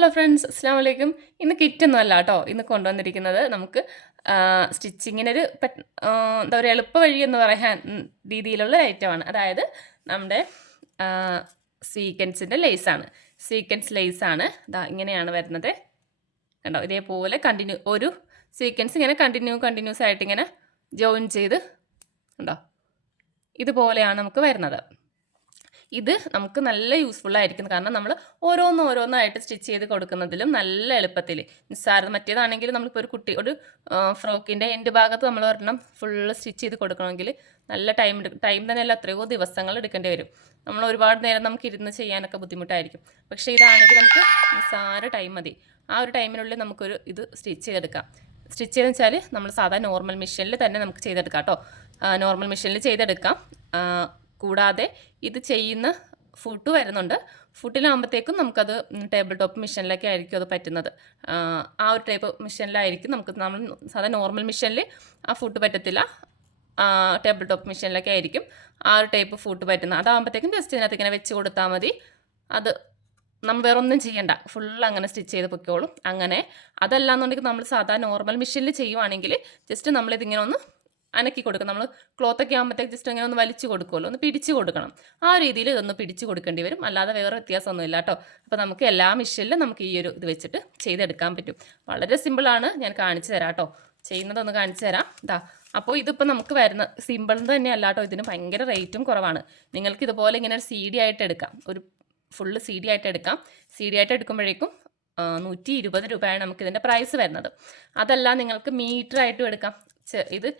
Hello friends, അസ്സാം വലൈക്കും. ഇന്ന് കിറ്റൊന്നും അല്ല കേട്ടോ ഇന്ന് കൊണ്ടുവന്നിരിക്കുന്നത്. നമുക്ക് സ്റ്റിച്ചിങ്ങിനൊരു എന്താ പറയുക, എളുപ്പ വഴി എന്ന് പറയാൻ രീതിയിലുള്ള ഐറ്റമാണ്. അതായത് നമ്മുടെ സീക്വൻസിൻ്റെ ലേസാണ്. സീക്വൻസ് ലേസാണ്. ഇങ്ങനെയാണ് വരുന്നത്. കണ്ടോ, ഇതേപോലെ ഒരു സീക്വൻസ് ഇങ്ങനെ കണ്ടിന്യൂസ് ആയിട്ട് ഇങ്ങനെ ജോയിൻ ചെയ്ത് കണ്ടോ, ഇതുപോലെയാണ് നമുക്ക് വരുന്നത്. ഇത് നമുക്ക് നല്ല യൂസ്ഫുൾ ആയിരിക്കും. കാരണം നമ്മൾ ഓരോന്നായിട്ട് സ്റ്റിച്ച് ചെയ്ത് കൊടുക്കുന്നതിലും നല്ല എളുപ്പത്തിൽ നിസ്സാരം. മറ്റേതാണെങ്കിൽ നമ്മളിപ്പോൾ ഒരു ഫ്രോക്കിൻ്റെ എൻഡ് ഭാഗത്ത് നമ്മൾ ഒരെണ്ണം ഫുള്ള് സ്റ്റിച്ച് ചെയ്ത് കൊടുക്കണമെങ്കിൽ നല്ല ടൈം തന്നെയല്ല, എത്രയോ ദിവസങ്ങൾ എടുക്കേണ്ടി വരും. നമ്മൾ ഒരുപാട് നേരം നമുക്ക് ഇരുന്ന് ചെയ്യാനൊക്കെ ബുദ്ധിമുട്ടായിരിക്കും. പക്ഷേ ഇതാണെങ്കിൽ നമുക്ക് നിസ്സാര ടൈം മതി. ആ ഒരു ടൈമിനുള്ളിൽ നമുക്കൊരു ഇത് സ്റ്റിച്ച് ചെയ്തെടുക്കാം. സ്റ്റിച്ച് ചെയ്തെന്ന് വെച്ചാൽ നമ്മൾ സാധാരണ നോർമൽ മെഷീനിൽ തന്നെ നമുക്ക് ചെയ്തെടുക്കാം കേട്ടോ. നോർമൽ മെഷീനിൽ ചെയ്തെടുക്കാം. കൂടാതെ ഇത് ചെയ്യുന്ന ഫുട്ട് വരുന്നുണ്ട്. ഫുട്ടിലാകുമ്പോഴത്തേക്കും നമുക്കത് ടേബിൾ ടോപ്പ് മെഷീനിലൊക്കെ ആയിരിക്കും അത് പറ്റുന്നത്. ആ ഒരു ടൈപ്പ് മെഷീനിലായിരിക്കും നമ്മൾ സാധാരണ നോർമൽ മെഷീനിൽ ആ ഫുട്ട് പറ്റത്തില്ല. ടേബിൾ ടോപ്പ് മെഷീനിലൊക്കെ ആയിരിക്കും ആ ഒരു ടൈപ്പ് ഫുട്ട് പറ്റുന്നത്. അതാകുമ്പോഴത്തേക്കും ജസ്റ്റ് ഇതിനകത്ത് ഇങ്ങനെ വെച്ച് കൊടുത്താൽ മതി. അത് നമ്മൾ വേറെ ഒന്നും ചെയ്യണ്ട, ഫുൾ അങ്ങനെ സ്റ്റിച്ച് ചെയ്ത് പൊയ്ക്കോളും. അങ്ങനെ അതല്ലാന്നുണ്ടെങ്കിൽ നമ്മൾ സാധാരണ നോർമൽ മെഷീനിൽ ചെയ്യുവാണെങ്കിൽ ജസ്റ്റ് നമ്മളിതിങ്ങനെ ഒന്ന് അനക്കി കൊടുക്കണം. നമ്മൾ ക്ലോത്തൊക്കെ ആകുമ്പോഴത്തേക്ക് ജസ്റ്റ് അങ്ങനെ ഒന്ന് വലിച്ചു കൊടുക്കുമല്ലോ, ഒന്ന് പിടിച്ച് കൊടുക്കണം. ആ രീതിയിൽ ഇതൊന്ന് പിടിച്ച് കൊടുക്കേണ്ടി വരും. അല്ലാതെ വേറെ വ്യത്യാസമൊന്നുമില്ല കേട്ടോ. അപ്പോൾ നമുക്ക് എല്ലാ മെഷീനിലും നമുക്ക് ഈ ഒരു ഇത് വെച്ചിട്ട് ചെയ്തെടുക്കാൻ പറ്റും. വളരെ സിമ്പിളാണ്. ഞാൻ കാണിച്ചു തരാം കേട്ടോ. ചെയ്യുന്നതൊന്ന് കാണിച്ചു തരാം. അപ്പോൾ ഇതിപ്പോൾ നമുക്ക് വരുന്ന സിമ്പിൾ തന്നെ അല്ല കേട്ടോ, ഇതിന് ഭയങ്കര റേറ്റും കുറവാണ്. നിങ്ങൾക്ക് ഇതുപോലെ ഇങ്ങനെ ഒരു CD ആയിട്ട് എടുക്കാം, ഒരു ഫുള്ള് CD ആയിട്ട് എടുക്കാം. CD ആയിട്ട് എടുക്കുമ്പോഴേക്കും 120 രൂപയാണ് നമുക്കിതിൻ്റെ പ്രൈസ് വരുന്നത്. അതല്ല നിങ്ങൾക്ക് മീറ്ററായിട്ടും എടുക്കാം. ഇത്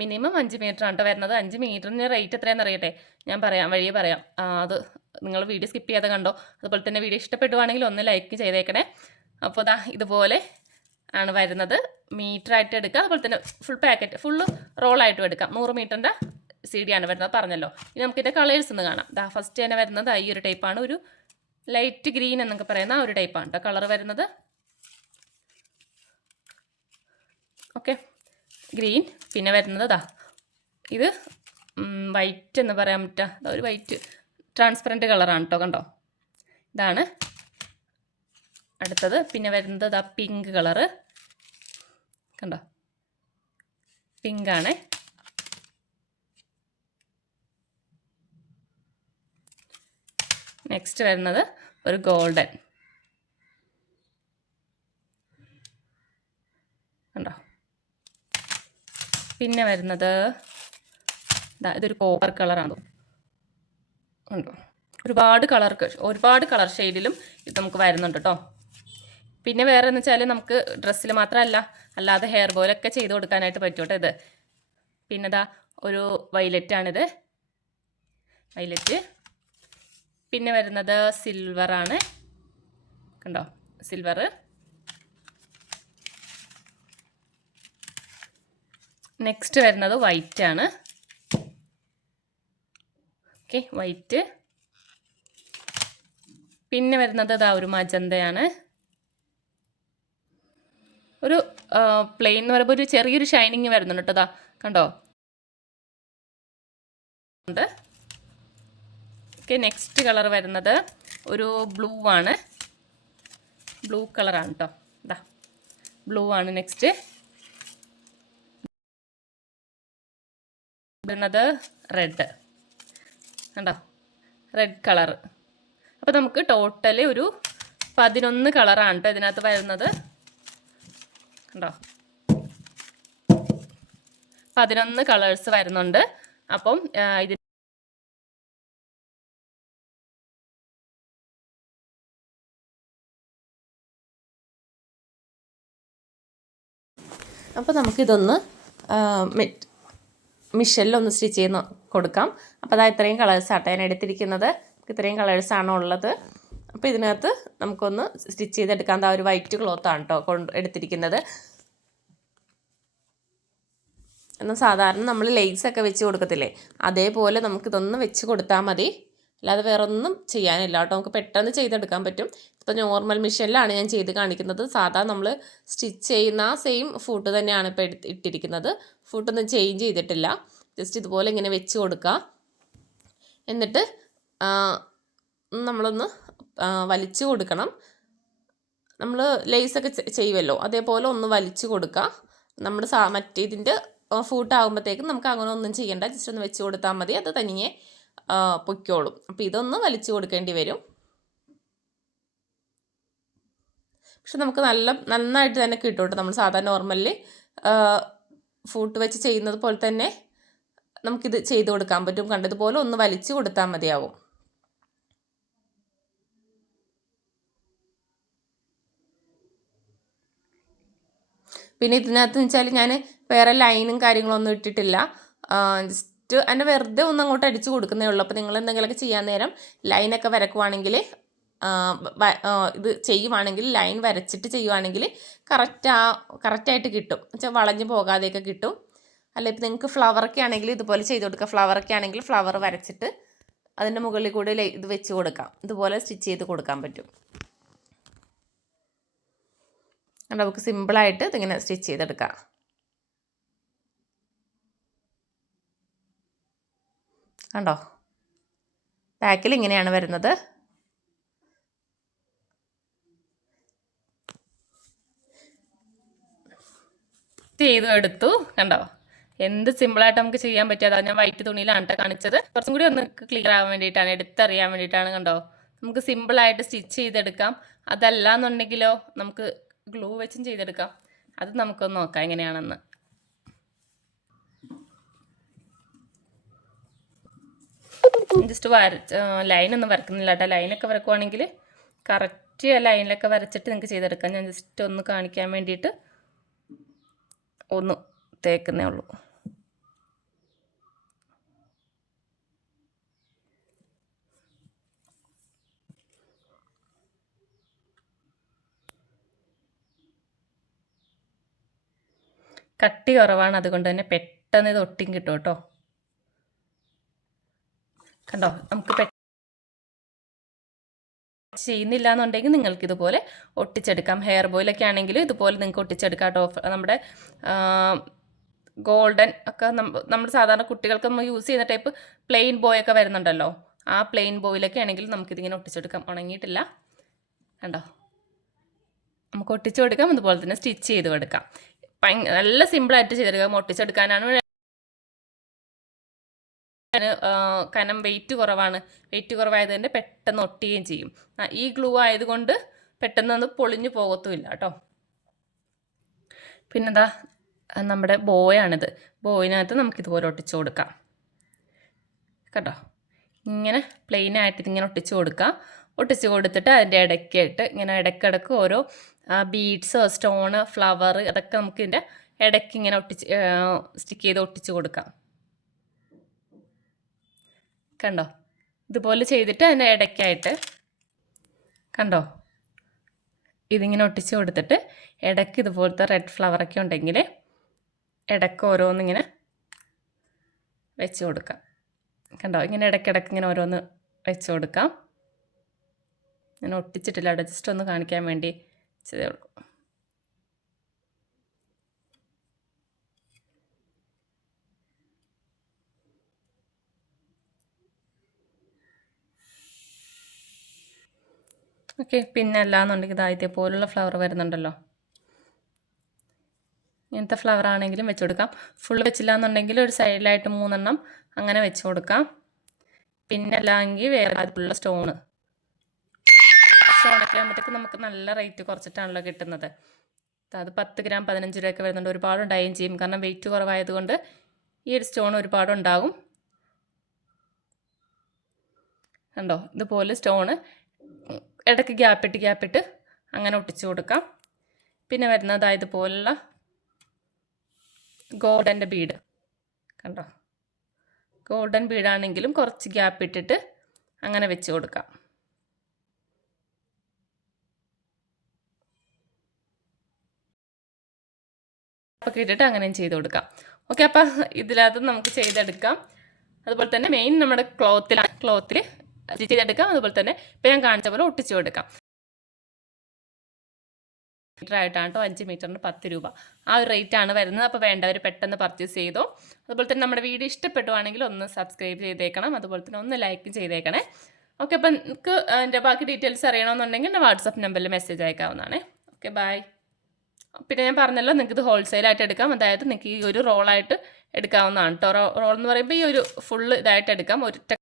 മിനിമം 5 മീറ്ററാണ് കേട്ടോ വരുന്നത്. 5 മീറ്ററിന് റേറ്റ് എത്രയാണെന്ന് അറിയട്ടെ, ഞാൻ വഴിയെ പറയാം. അത് നിങ്ങൾ വീഡിയോ സ്കിപ്പ് ചെയ്യാതെ കണ്ടോ. അതുപോലെ തന്നെ വീഡിയോ ഇഷ്ടപ്പെടുവാണെങ്കിൽ ഒന്ന് ലൈക്ക് ചെയ്തേക്കണേ. അപ്പോൾ ഇതുപോലെ ആണ് വരുന്നത്. മീറ്ററായിട്ട് എടുക്കുക. അതുപോലെ തന്നെ ഫുൾ പാക്കറ്റ് ഫുള്ള് റോളായിട്ടും എടുക്കാം. 100 മീറ്ററിൻ്റെ CD ആണ് വരുന്നത്, പറഞ്ഞല്ലോ. ഇനി നമുക്കിതിൻ്റെ കളേഴ്സ് ഒന്ന് കാണാം. ഫസ്റ്റ് തന്നെ വരുന്നത് ഈ ഒരു ടൈപ്പാണ്. ഒരു ലൈറ്റ് ഗ്രീൻ എന്നൊക്കെ പറയുന്ന ആ ഒരു ടൈപ്പാണ് കേട്ടോ കളർ വരുന്നത്. Okay, green. പിന്നെ വരുന്നത് ഇത് വൈറ്റ് എന്ന് പറയാൻ പറ്റുക, ഒരു വൈറ്റ് ട്രാൻസ്പെറൻറ്റ് കളറാണ് കേട്ടോ. കണ്ടോ, ഇതാണ് അടുത്തത്. പിന്നെ വരുന്നത് പിങ്ക് കളറ്. കണ്ടോ, പിങ്കാണ്. നെക്സ്റ്റ് വരുന്നത് ഒരു ഗോൾഡൻ. കണ്ടോ. പിന്നെ വരുന്നത് ഇതൊരു കോപ്പർ കളറാണ്. ഉണ്ടോ, ഒരുപാട് കളർ ഷെയ്ഡിലും ഇത് നമുക്ക് വരുന്നുണ്ട് കേട്ടോ. പിന്നെ വേറെ എന്ന് വെച്ചാൽ നമുക്ക് ഡ്രസ്സിൽ മാത്രമല്ല, അല്ലാതെ ഹെയർ ബോയിലൊക്കെ ചെയ്ത് കൊടുക്കാനായിട്ട് പറ്റും കേട്ടോ ഇത്. പിന്നെ ഒരു വൈലറ്റാണിത്, വൈലറ്റ്. പിന്നെ വരുന്നത് സിൽവറാണ്. കണ്ടോ, സിൽവർ. നെക്സ്റ്റ് വരുന്നത് വൈറ്റ് ആണ്. Okay, white. പിന്നെ വരുന്നത് ഒരു മജന്തയാണ്. ഒരു പ്ലെയിൻ എന്ന് പറയുമ്പോൾ ഒരു ചെറിയൊരു ഷൈനിങ് വരുന്നുണ്ട് കേട്ടോ. കണ്ടോ. ഓക്കെ, നെക്സ്റ്റ് കളർ വരുന്നത് ഒരു ബ്ലൂ ആണ്. ബ്ലൂ കളറാണ് കേട്ടോ. ബ്ലൂ ആണ് നെക്സ്റ്റ് വരുന്നത്. റെഡ്. കണ്ടോ, റെഡ് കളർ. അപ്പോൾ നമുക്ക് ടോട്ടൽ ഒരു 11 കളറാണ് കേട്ടോ ഇതിനകത്ത് വരുന്നത്. കണ്ടോ, 11 കളേഴ്സ് വരുന്നുണ്ട്. അപ്പം ഇത് അപ്പോൾ നമുക്കിതൊന്ന് മിഷനിലൊന്ന് സ്റ്റിച്ച് ചെയ്ത് കൊടുക്കാം. അപ്പോൾ ഇത്രയും കളേഴ്സാണ് ഞാൻ എടുത്തിരിക്കുന്നത്. ഇത്രയും കളേഴ്സാണ് ഉള്ളത്. അപ്പോൾ ഇതിനകത്ത് നമുക്കൊന്ന് സ്റ്റിച്ച് ചെയ്തെടുക്കാം. ഒരു വൈറ്റ് ക്ലോത്താണ് കേട്ടോ എടുത്തിരിക്കുന്നത്. എന്നാൽ സാധാരണ നമ്മൾ ലേസൊക്കെ വെച്ച് കൊടുക്കത്തില്ലേ, അതേപോലെ നമുക്കിതൊന്ന് വെച്ച് കൊടുത്താൽ മതി. അല്ലാതെ വേറെ ഒന്നും ചെയ്യാനില്ല കേട്ടോ. നമുക്ക് പെട്ടെന്ന് ചെയ്തെടുക്കാൻ പറ്റും. ഇപ്പോൾ നോർമൽ മെഷീനിലാണ് ഞാൻ ചെയ്ത് കാണിക്കുന്നത്. സാധാ നമ്മൾ സ്റ്റിച്ച് ചെയ്യുന്ന ആ സെയിം ഫൂട്ട് തന്നെയാണ് ഇപ്പോൾ ഇട്ടിരിക്കുന്നത്. ഫൂട്ടൊന്നും ചേഞ്ച് ചെയ്തിട്ടില്ല. ജസ്റ്റ് ഇതുപോലെ ഇങ്ങനെ വെച്ച് കൊടുക്കുക. എന്നിട്ട് നമ്മളൊന്ന് വലിച്ചു കൊടുക്കണം. നമ്മൾ ലേസൊക്കെ ചെയ്യുമല്ലോ അതേപോലെ ഒന്ന് വലിച്ചു കൊടുക്കുക. നമ്മുടെ മറ്റേ ഇതിൻ്റെ ഫൂട്ടാകുമ്പോഴത്തേക്കും നമുക്ക് അങ്ങനെ ഒന്നും ചെയ്യേണ്ട, ജസ്റ്റ് ഒന്ന് വെച്ച് കൊടുത്താൽ മതി, അത് തനിയെ പൊയ്ക്കോളും. അപ്പോൾ ഇതൊന്ന് വലിച്ചു കൊടുക്കേണ്ടി വരും. പക്ഷെ നമുക്ക് നന്നായിട്ട് തന്നെ കിട്ടും കേട്ടോ. നമ്മൾ സാധാരണ നോർമലി ഫൂട്ട് വെച്ച് ചെയ്യുന്നത് പോലെ തന്നെ നമുക്കിത് ചെയ്ത് കൊടുക്കാൻ പറ്റും. കണ്ടതുപോലെ ഒന്ന് വലിച്ചു കൊടുത്താൽ മതിയാവും. പിന്നെ ഇതിനകത്ത് വെച്ചാൽ ഞാൻ വേറെ ലൈനും കാര്യങ്ങളൊന്നും ഇട്ടിട്ടില്ല. ജസ്റ്റ് അതിൻ്റെ വെറുതെ ഒന്ന് അങ്ങോട്ട് അടിച്ച് കൊടുക്കുന്നേ ഉള്ളൂ. അപ്പോൾ നിങ്ങൾ എന്തെങ്കിലുമൊക്കെ ചെയ്യാൻ നേരം ലൈനൊക്കെ വരക്കുവാണെങ്കിൽ ഇത് ചെയ്യുവാണെങ്കിൽ ലൈൻ വരച്ചിട്ട് ചെയ്യുവാണെങ്കിൽ കറക്റ്റായിട്ട് കിട്ടും. വെച്ചാൽ വളഞ്ഞ് പോകാതെയൊക്കെ കിട്ടും. അല്ല ഇപ്പോൾ നിങ്ങൾക്ക് ഫ്ലവറൊക്കെ ആണെങ്കിൽ ഇതുപോലെ ചെയ്ത് കൊടുക്കുക. ഫ്ലവറൊക്കെ ആണെങ്കിൽ ഫ്ലവർ വരച്ചിട്ട് അതിൻ്റെ മുകളിൽ കൂടെ ഇത് വെച്ച് കൊടുക്കാം. ഇതുപോലെ സ്റ്റിച്ച് ചെയ്ത് കൊടുക്കാൻ പറ്റും. നമുക്ക് സിമ്പിളായിട്ട് ഇതിങ്ങനെ സ്റ്റിച്ച് ചെയ്തെടുക്കാം. കണ്ടോ, ബാക്കിൽ ഇങ്ങനെയാണ് വരുന്നത്. ചെയ്തെടുത്തു. കണ്ടോ, എന്ത് സിമ്പിളായിട്ട് നമുക്ക് ചെയ്യാൻ പറ്റും. അതാണ് ഞാൻ വൈറ്റ് തുണിയിലാണ് കേട്ടോ കാണിച്ചത്. കുറച്ചും കൂടി ഒന്ന് ക്ലിയർ ആവാൻ വേണ്ടിയിട്ടാണ്, എടുത്തറിയാൻ വേണ്ടിയിട്ടാണ്. കണ്ടോ, നമുക്ക് സിമ്പിളായിട്ട് സ്റ്റിച്ച് ചെയ്തെടുക്കാം. അതല്ല എന്നുണ്ടെങ്കിലോ നമുക്ക് ഗ്ലൂ വെച്ചും ചെയ്തെടുക്കാം. അത് നമുക്കൊന്ന് നോക്കാം എങ്ങനെയാണെന്ന്. ജസ്റ്റ് ലൈനൊന്നും വരക്കുന്നില്ല കേട്ടോ. ലൈനൊക്കെ വരക്കുവാണെങ്കിൽ കറക്റ്റ് ലൈനിലൊക്കെ വരച്ചിട്ട് നിങ്ങൾക്ക് ചെയ്തെടുക്കാം. ഞാൻ ജസ്റ്റ് ഒന്ന് കാണിക്കാൻ വേണ്ടിയിട്ട് ഒന്ന് തേക്കുന്നേ ഉള്ളൂ. കട്ടി കുറവാണ്, അതുകൊണ്ട് തന്നെ പെട്ടെന്ന് ഇത് ഒട്ടിയും കിട്ടും കേട്ടോ. കണ്ടോ, നമുക്ക് ചെയ്യുന്നില്ല എന്നുണ്ടെങ്കിൽ നിങ്ങൾക്ക് ഇതുപോലെ ഒട്ടിച്ചെടുക്കാം. ഹെയർ ബോയിലൊക്കെ ആണെങ്കിൽ ഇതുപോലെ നിങ്ങൾക്ക് ഒട്ടിച്ചെടുക്കാം കേട്ടോ. നമ്മുടെ ഗോൾഡൻ ഒക്കെ നമ്മൾ സാധാരണ കുട്ടികൾക്ക് നമ്മൾ യൂസ് ചെയ്യുന്ന ടൈപ്പ് പ്ലെയിൻ ബോയൊക്കെ വരുന്നുണ്ടല്ലോ, ആ പ്ലെയിൻ ബോയിലൊക്കെ ആണെങ്കിൽ നമുക്കിതിങ്ങനെ ഒട്ടിച്ചെടുക്കാം. ഉണങ്ങിയിട്ടില്ല, കണ്ടോ, നമുക്ക് ഒട്ടിച്ചു കൊടുക്കാം. അതുപോലെ തന്നെ സ്റ്റിച്ച് ചെയ്ത് കൊടുക്കാം. നല്ല സിമ്പിളായിട്ട് ചെയ്തെടുക്കാം. ഒട്ടിച്ചെടുക്കാനാണ് കനം വെയിറ്റ് കുറവാണ്. വെയിറ്റ് കുറവായത് തന്നെ പെട്ടെന്ന് ഒട്ടുകയും ചെയ്യും. ഈ ഗ്ലൂ ആയതുകൊണ്ട് പെട്ടെന്ന് അത് പൊളിഞ്ഞു പോകത്തുമില്ല കേട്ടോ. പിന്നെന്താ, നമ്മുടെ ബോയാണിത്. ബോയിനകത്ത് നമുക്കിതുപോലെ ഒട്ടിച്ചു കൊടുക്കാം. കേട്ടോ, ഇങ്ങനെ പ്ലെയിനായിട്ട് ഇതിങ്ങനെ ഒട്ടിച്ചു കൊടുക്കാം. ഒട്ടിച്ചു കൊടുത്തിട്ട് അതിൻ്റെ ഇടയ്ക്കായിട്ട് ഇങ്ങനെ ഇടയ്ക്കിടയ്ക്ക് ഓരോ ബീഡ്സോ സ്റ്റോണ് ഫ്ലവർ അതൊക്കെ നമുക്ക് ഇതിൻ്റെ ഇടയ്ക്ക് ഇങ്ങനെ സ്റ്റിക്ക് ചെയ്ത് ഒട്ടിച്ചു കൊടുക്കാം. കണ്ടോ, ഇതുപോലെ ചെയ്തിട്ട് അതിൻ്റെ ഇടയ്ക്കായിട്ട് കണ്ടോ ഇതിങ്ങനെ ഒട്ടിച്ച് കൊടുത്തിട്ട് ഇടയ്ക്ക് ഇതുപോലത്തെ റെഡ് ഫ്ലവറൊക്കെ ഉണ്ടെങ്കിൽ ഇടയ്ക്ക് ഓരോന്നിങ്ങനെ വെച്ച് കൊടുക്കാം. കണ്ടോ, ഇങ്ങനെ ഇടയ്ക്കിടയ്ക്ക് ഇങ്ങനെ ഓരോന്ന് വെച്ച് കൊടുക്കാം. ഞാൻ ഒട്ടിച്ചിട്ടില്ല, അവിടെ ജസ്റ്റ് ഒന്ന് കാണിക്കാൻ വേണ്ടി ചെയ്തേ ഉള്ളൂ. ഓക്കെ, പിന്നെ അല്ലാന്നുണ്ടെങ്കിൽ ഇതാദ്യത്തെ പോലുള്ള ഫ്ലവർ വരുന്നുണ്ടല്ലോ, ഇങ്ങനത്തെ ഫ്ലവർ ആണെങ്കിലും വെച്ച് കൊടുക്കാം. ഫുൾ വെച്ചില്ല എന്നുണ്ടെങ്കിൽ ഒരു സൈഡിലായിട്ട് 3 എണ്ണം അങ്ങനെ വെച്ച് കൊടുക്കാം. പിന്നെ അല്ലെങ്കിൽ വേറെ അതുള്ള സ്റ്റോണൊക്കെ ആകുമ്പോഴത്തേക്ക് നമുക്ക് നല്ല റേറ്റ് കുറച്ചിട്ടാണല്ലോ കിട്ടുന്നത്. അത് 10 ഗ്രാം 15 രൂപയൊക്കെ വരുന്നുണ്ട്. ഒരുപാട് ഉണ്ടാവുകയും ചെയ്യും, കാരണം വെയിറ്റ് കുറവായതുകൊണ്ട് ഈ ഒരു സ്റ്റോൺ ഒരുപാടുണ്ടാകും. കണ്ടോ, ഇതുപോലെ സ്റ്റോണ് ഇടയ്ക്ക് ഗ്യാപ്പിട്ട് അങ്ങനെ ഒട്ടിച്ചു കൊടുക്കാം. പിന്നെ വരുന്നത് ഇതുപോലുള്ള ഗോൾഡൻ്റെ ബീഡ്. കണ്ടോ, ഗോൾഡൻ ബീഡാണെങ്കിലും കുറച്ച് ഗ്യാപ്പ് ഇട്ടിട്ട് അങ്ങനെ വെച്ച് കൊടുക്കാം. ഒക്കെ ഇട്ടിട്ട് അങ്ങനെയും ചെയ്ത് കൊടുക്കാം. ഓക്കെ, അപ്പം ഇതിനകത്ത് നമുക്ക് ചെയ്തെടുക്കാം. അതുപോലെ തന്നെ മെയിൻ നമ്മുടെ ക്ലോത്തിൽ ചെയ്തെടുക്കാം. അതുപോലെ തന്നെ ഇപ്പം ഞാൻ കാണിച്ച പോലെ ഒട്ടിച്ചു കൊടുക്കാം. ആയിട്ടാണ് കേട്ടോ, 5 മീറ്ററിന് 10 രൂപ ആ ഒരു റേറ്റാണ് വരുന്നത്. അപ്പോൾ വേണ്ടവർ പെട്ടെന്ന് പർച്ചേസ് ചെയ്തോ. അതുപോലെ തന്നെ നമ്മുടെ വീഡിയോ ഇഷ്ടപ്പെടുവാണെങ്കിൽ ഒന്ന് സബ്സ്ക്രൈബ് ചെയ്തേക്കണം. അതുപോലെ തന്നെ ഒന്ന് ലൈക്ക് ചെയ്തേക്കണേ. ഓക്കെ, അപ്പം നിങ്ങൾക്ക് എൻ്റെ ബാക്കി ഡീറ്റെയിൽസ് അറിയണമെന്നുണ്ടെങ്കിൽ എൻ്റെ വാട്സപ്പ് നമ്പറിൽ മെസ്സേജ് അയക്കാവുന്നതാണ്. Okay bye. പിന്നെ ഞാൻ പറഞ്ഞല്ലോ നിങ്ങൾക്ക് ഇത് ഹോൾസെയിലായിട്ട് എടുക്കാം, അതായത് നിങ്ങൾക്ക് ഈ ഒരു റോളായിട്ട് എടുക്കാവുന്നതാണ് കേട്ടോ. റോൾ എന്ന് പറയുമ്പോൾ ഈ ഒരു ഫുള്ള് ഇതായിട്ട് എടുക്കാം, ഒറ്റ